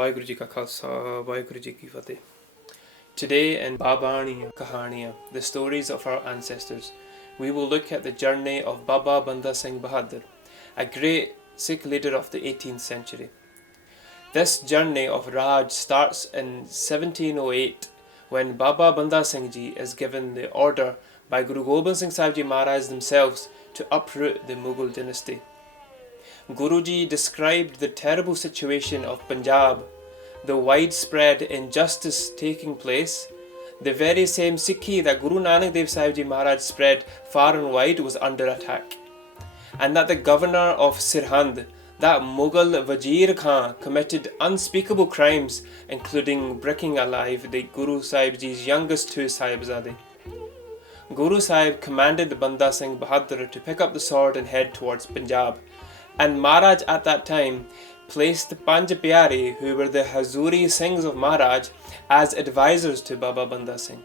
Waheguru Ji Ka Khalsa, Waheguru Ji Ki Fateh. Today in Babaneea Kahaneea, the stories of our ancestors, we will look at the journey of Baba Banda Singh Bahadur, a great Sikh leader of the 18th century. This journey of Raj starts in 1708 when Baba Banda Singh Ji is given the order by Guru Gobind Singh Ji Maharaj themselves to uproot the Mughal dynasty. Guruji described the terrible situation of Punjab, the widespread injustice taking place. The very same Sikhi that Guru Nanak Dev Sahib Ji Maharaj spread far and wide was under attack, and that the governor of Sirhand, that Mughal Wajir Khan, committed unspeakable crimes, including breaking alive the Guru Sahib Ji's youngest two Sahibzadey. Guru Sahib commanded Banda Singh Bahadur to pick up the sword and head towards Punjab, and Maharaj at that time placed the Panj Pyare, who were the Hazuri Singhs of Maharaj, as advisors to Baba Banda Singh.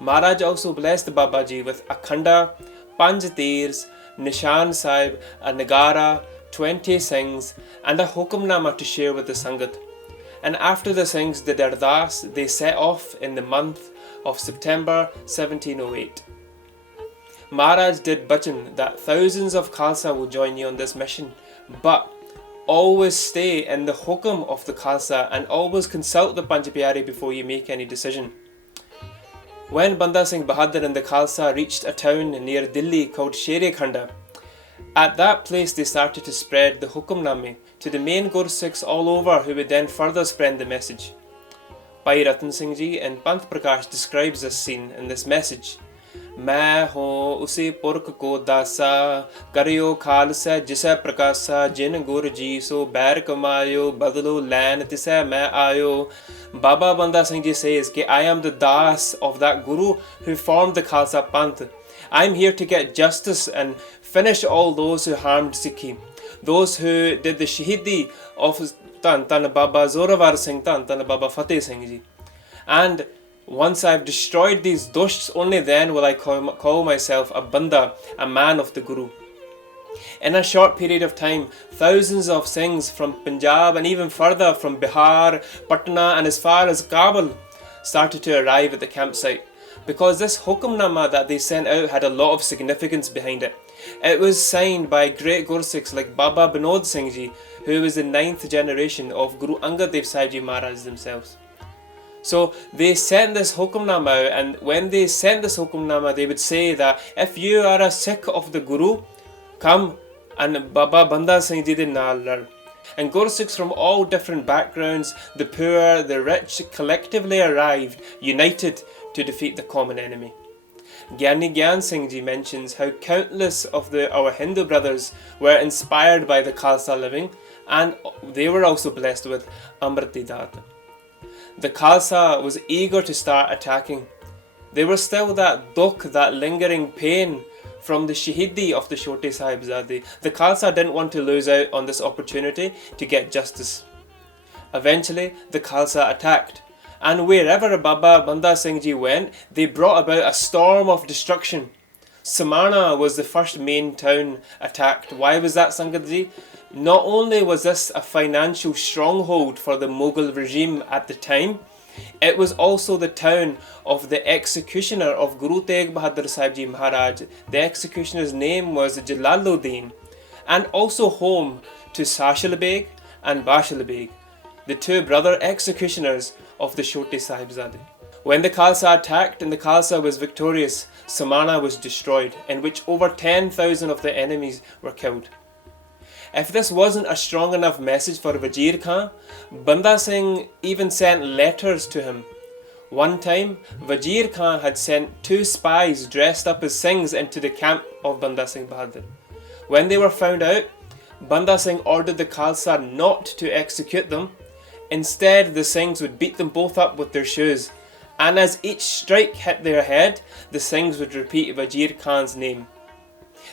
Maharaj also blessed Babaji with Akhanda, Panj Teers, Nishan Sahib, a Nagara, 20 Singhs, and a Hukamnama to share with the Sangat. And after the Singhs did Ardas, they set off in the month of September 1708. Maharaj did bachan that thousands of Khalsa will join you on this mission, but always stay in the hukam of the Khalsa and always consult the Panj Pyare before you make any decision. When Banda Singh Bahadur and the Khalsa reached a town near Delhi called Shere Khanda, at that place they started to spread the Hukamname to the main Gursikhs all over, who would then further spread the message. Bhai Ratan Singh Ji and Panth Prakash describes this scene in this message. मैं हूँ उसी पुरख को दासा करियो खालसा जिसे प्रकाशा जिन गुर जी सो बैर कमायो बदलो लैन तिसे मैं आयो. Baba Banda Singh Ji says, I am the das of that Guru who formed the Khalsa Panth. I am here to get justice and finish all those who harmed Sikhi, those who did the Shaheedi of Tan Baba Zoravar Singh, Tan Baba Fateh Singh Ji. And once I have destroyed these dushts, only then will I call myself a Banda, a man of the Guru. In a short period of time, thousands of Singhs from Punjab and even further from Bihar, Patna and as far as Kabul started to arrive at the campsite, because this Hukamnama that they sent out had a lot of significance behind it. It was signed by great Gursikhs like Baba Binoda Singh Ji, who was the 9th generation of Guru Angad Dev Sahib Ji Maharaj themselves. So they sent this Hukamnama out, and when they sent this Hukamnama, they would say that if you are a Sikh of the Guru, come and Baba Banda Singh Ji de naal lad. And Gursikhs from all different backgrounds, the poor, the rich, collectively arrived, united to defeat the common enemy. Gyani Gyan Singh Ji mentions how countless of our Hindu brothers were inspired by the Khalsa living, and they were also blessed with Amriti Dat. The Khalsa was eager to start attacking. There was still that dukh, that lingering pain from the Shaheedi of the Chote Sahibzadeh. The Khalsa didn't want to lose out on this opportunity to get justice. Eventually, the Khalsa attacked, and wherever Baba Banda Singh Ji went, they brought about a storm of destruction. Samana was the first main town attacked. Why was that, Sangat Ji? Not only was this a financial stronghold for the Mughal regime at the time, it was also the town of the executioner of Guru Tegh Bahadur Sahib Ji Maharaj. The executioner's name was Jalaluddin, and also home to Sashal Beg and Bashal Beg, the two brother executioners of the Chote Sahibzadeh. When the Khalsa attacked and the Khalsa was victorious, Samana was destroyed, in which over 10,000 of the enemies were killed. If this wasn't a strong enough message for Wajir Khan, Banda Singh even sent letters to him. One time, Wajir Khan had sent 2 spies dressed up as Singhs into the camp of Banda Singh Bahadur. When they were found out, Banda Singh ordered the Khalsa not to execute them. Instead, the Singhs would beat them both up with their shoes, and as each strike hit their head, the Singhs would repeat Wajir Khan's name.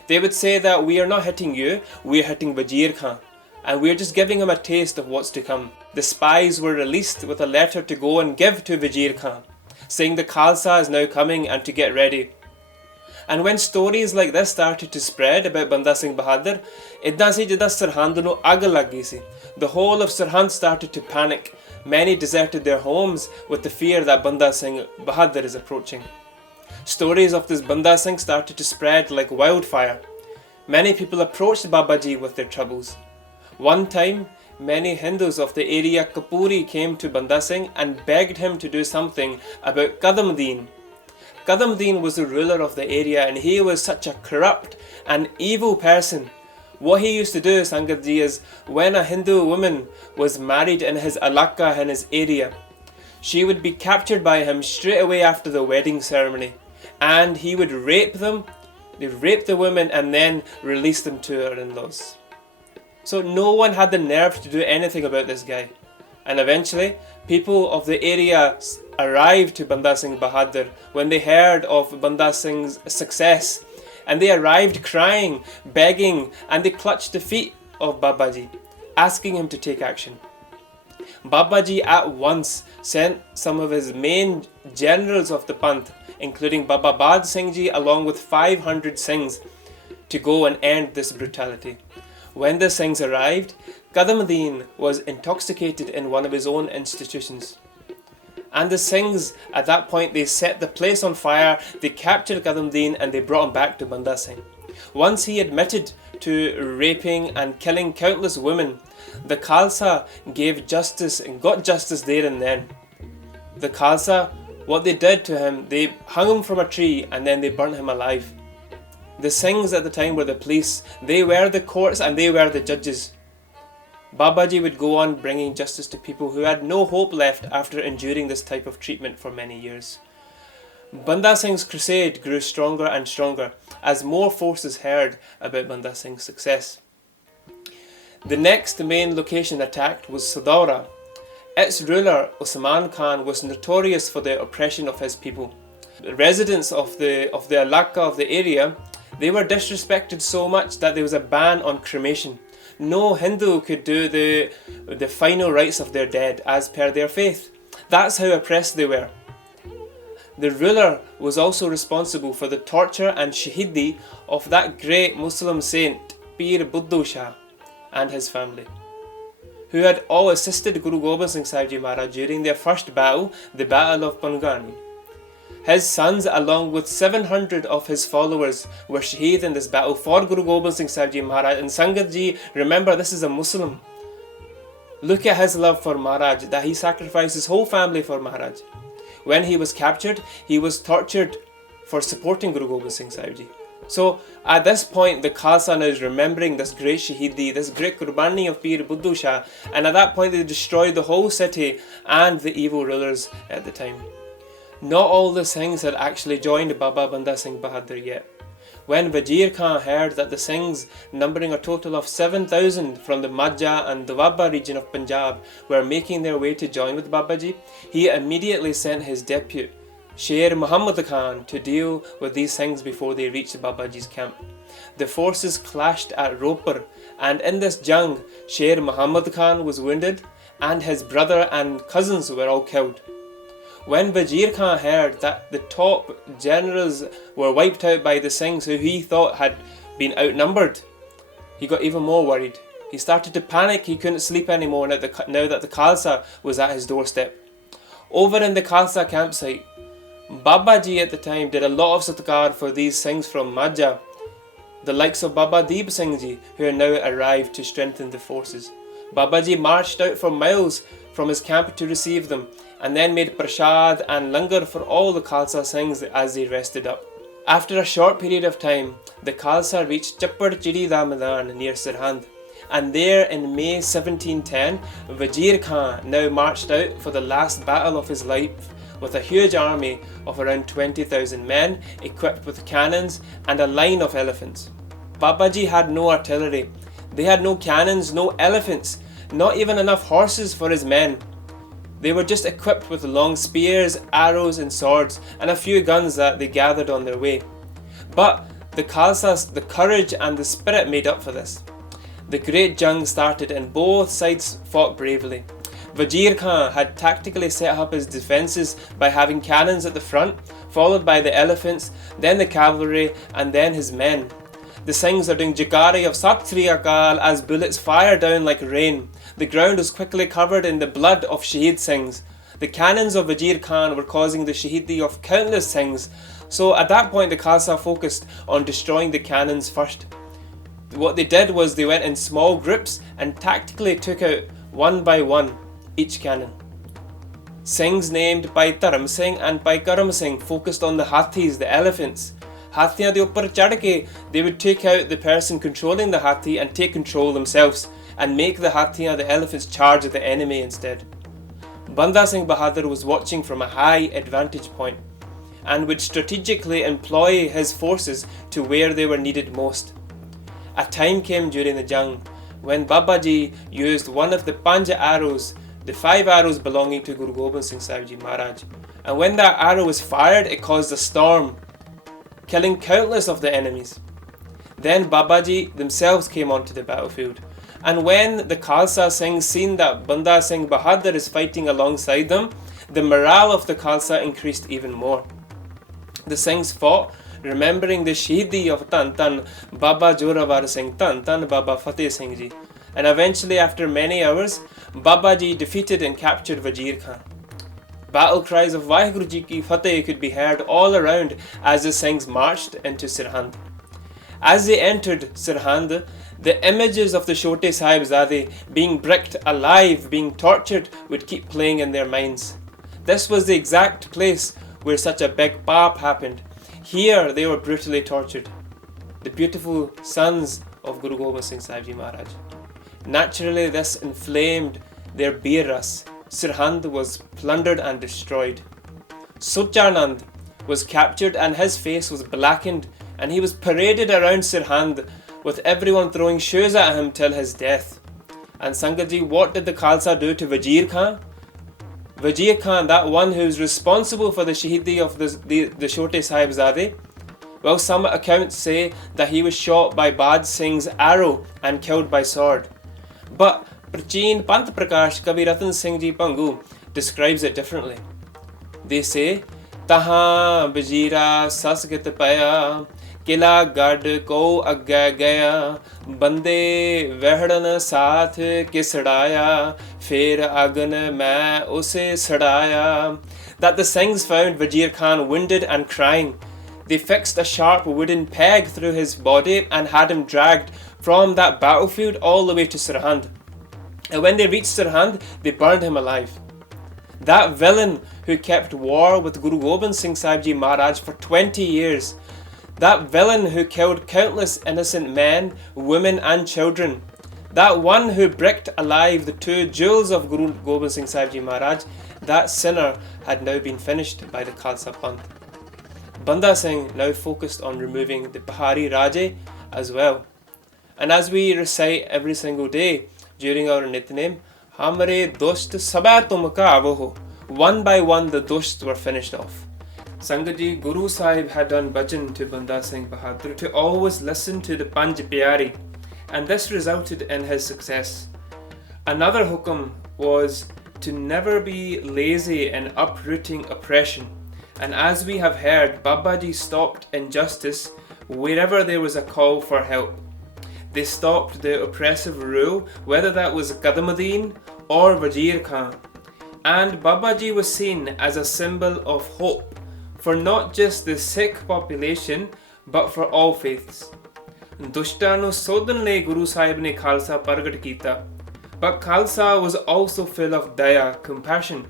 They would say that we are not hitting you, we are hitting Wajir Khan, and we are just giving him a taste of what's to come. The spies were released with a letter to go and give to Wajir Khan, saying the Khalsa is now coming and to get ready. And when stories like this started to spread about Banda Singh Bahadur, idda si jidda Sirhand nu ag lag gayi si. The whole of Sirhand started to panic. Many deserted their homes with the fear that Banda Singh Bahadur is approaching. Stories of this Banda Singh started to spread like wildfire. Many people approached Babaji with their troubles. One time, many Hindus of the area Kapuri came to Banda Singh and begged him to do something about Kadamdeen. Kadamdeen was the ruler of the area, and he was such a corrupt and evil person. What he used to do, Sangatji, is when a Hindu woman was married in his alaka, in his area, she would be captured by him straight away after the wedding ceremony, and he would rape them. They'd rape the women and then release them to her in-laws. So no one had the nerve to do anything about this guy. And eventually, people of the area arrived to Banda Singh Bahadur when they heard of Banda Singh's success. And they arrived crying, begging, and they clutched the feet of Babaji, asking him to take action. Babaji at once sent some of his main generals of the Panth, including Baba Banda Singh Ji, along with 500 Singhs, to go and end this brutality. When the Singhs arrived, Kadamdeen was intoxicated in one of his own institutions. And the Singhs, at that point, they set the place on fire, they captured Kadamdeen and they brought him back to Banda Singh. Once he admitted to raping and killing countless women, the Khalsa gave justice and got justice there and then. The Khalsa, what they did to him, they hung him from a tree and then they burnt him alive. The Singhs at the time were the police, they were the courts and they were the judges. Babaji would go on bringing justice to people who had no hope left after enduring this type of treatment for many years. Banda Singh's crusade grew stronger and stronger as more forces heard about Banda Singh's success. The next main location attacked was Zoravar. Its ruler, Osman Khan, was notorious for the oppression of his people. The residents of the alaka of the area, they were disrespected so much that there was a ban on cremation. No Hindu could do the final rites of their dead as per their faith. That's how oppressed they were. The ruler was also responsible for the torture and Shaheedi of that great Muslim saint, Pir Buddha Shah, and his family, who had all assisted Guru Gobind Singh Ji Maharaj during their first battle, the Battle of Punjab. His sons, along with 700 of his followers, were Shaheed in this battle for Guru Gobind Singh Ji Maharaj. And Sangat Ji, remember, this is a Muslim. Look at his love for Maharaj, that he sacrificed his whole family for Maharaj. When he was captured, he was tortured for supporting Guru Gobind Singh Ji. So at this point, the Khalsa is remembering this great Shaheedi, this great Qurbani of Pir Buddha Shah, and at that point they destroyed the whole city and the evil rulers at the time. Not all the Singhs had actually joined Baba Banda Singh Bahadur yet. When Wajir Khan heard that the Singhs, numbering a total of 7,000 from the Majha and Doaba region of Punjab, were making their way to join with Babaji, he immediately sent his depute, Sher Muhammad Khan, to deal with these Singhs before they reached Babaji's camp. The forces clashed at Ropar, and in this jung, Sher Muhammad Khan was wounded, and his brother and cousins were all killed. When Wajir Khan heard that the top generals were wiped out by the Singhs, who he thought had been outnumbered, he got even more worried. He started to panic, he couldn't sleep anymore now that the Khalsa was at his doorstep. Over in the Khalsa campsite, Babaji at the time did a lot of satkar for these Singhs from Majha, the likes of Baba Deep Singh Ji, who had now arrived to strengthen the forces. Babaji marched out for miles from his camp to receive them, and then made prashad and langar for all the Khalsa Singhs as they rested up. After a short period of time, the Khalsa reached Chappad Chidi da Maidan near Sirhand, and there in May 1710, Wajir Khan now marched out for the last battle of his life with a huge army of around 20,000 men equipped with cannons and a line of elephants. Babaji had no artillery, they had no cannons, no elephants, not even enough horses for his men. They were just equipped with long spears, arrows and swords, and a few guns that they gathered on their way. But the Khalsa, the courage and the spirit made up for this. The great jung started and both sides fought bravely. Wajir Khan had tactically set up his defences by having cannons at the front, followed by the elephants, then the cavalry, and then his men. The Singhs are doing Jagari of Sat Sri Akal as bullets fire down like rain. The ground was quickly covered in the blood of Shaheed Singhs. The cannons of Wajir Khan were causing the Shaheedi of countless Singhs. So at that point the Khalsa focused on destroying the cannons first. What they did was they went in small groups and tactically took out one by one each cannon. Singhs named by Dharam Singh and by Karam Singh focused on the Hathis, the elephants. Hathiyan de uppar chad ke, they would take out the person controlling the Hathi and take control themselves and make the Hathiyan, the elephants, charge at the enemy instead. Banda Singh Bahadur was watching from a high advantage point and would strategically employ his forces to where they were needed most. A time came during the Jang when Babaji used one of the Panja arrows, the 5 arrows belonging to Guru Gobind Singh Ji Maharaj, and when that arrow was fired it caused a storm, killing countless of the enemies. Then Babaji themselves came onto the battlefield, and when the Khalsa Singhs seen that Banda Singh Bahadur is fighting alongside them, the morale of the Khalsa increased even more. The Singhs fought, remembering the Shaheedi of Tan Tan Baba Zoravar Singh, Tan Tan Baba Fateh Singh Ji, and eventually after many hours, Babaji defeated and captured Wajir Khan. Battle cries of Vaheguru Ji Ki Fateh could be heard all around as the Singhs marched into Sirhand. As they entered Sirhand, the images of the Chote Sahibzadey being bricked alive, being tortured, would keep playing in their minds. This was the exact place where such a big paap happened. Here they were brutally tortured. The beautiful sons of Guru Gobind Singh Ji Maharaj. Naturally this inflamed their beer ras. Sirhand was plundered and destroyed. Suchanand was captured and his face was blackened, and he was paraded around Sirhand with everyone throwing shoes at him till his death. And Sangatji, what did the Khalsa do to Wajir Khan? Wajir Khan, that one who is responsible for the Shaheedi of the Chote Sahibzadeh? Well, some accounts say that he was shot by Bad Singh's arrow and killed by sword. But Prachin Pant Prakash Kavi Ratan Singh Ji Pangu describes it differently. They say, Taha Bajira Sasgit Paya Kila Gad Ko Agga Gaya Bande Vehdan Saath Kisdaya Fir Agan Main Use Sadaya. That the Singhs found Wajir Khan wounded and crying. They fixed a sharp wooden peg through his body and had him dragged from that battlefield all the way to Sirhand. And when they reached Sirhand, they burned him alive. That villain who kept war with Guru Gobind Singh Ji Maharaj for 20 years, that villain who killed countless innocent men, women and children, that one who bricked alive the 2 jewels of Guru Gobind Singh Ji Maharaj, that sinner had now been finished by the Khalsa Panth. Banda Singh now focused on removing the Pahari Raje as well. And as we recite every single day during our Nitnem, Hamare Dost Sabha Tumka Avoho. One by one the Dosts were finished off. Sangatji, Guru Sahib had done bhajan to Banda Singh Bahadur to always listen to the Panj Pyari, and this resulted in his success. Another hukum was to never be lazy in uprooting oppression, and as we have heard, Babaji stopped injustice wherever there was a call for help. They stopped the oppressive rule, whether that was Kadamdeen or Wajir Khan. And Babaji was seen as a symbol of hope for not just the Sikh population but for all faiths. Dushtan nu sodhan le Guru Sahib ne Khalsa Pragat Kita, but Khalsa was also full of daya, compassion.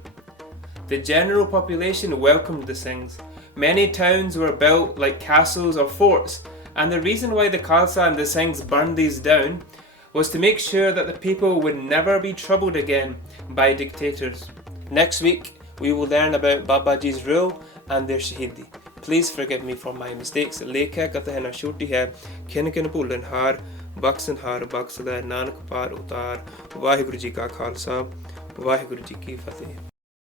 The general population welcomed the Singhs. Many towns were built like castles or forts, and the reason why the Khalsa and the Singhs burned these down was to make sure that the people would never be troubled again by dictators. Next week, we will learn about Babaji's rule and their Shaheedi. Please forgive me for my mistakes. Lekha Katha hai na shoti hai, khin khin bhulan har, baksan har baksada nanak par utar. Vaheguru Ji Ka Khalsa, Vaheguru Ji Ki Fateh.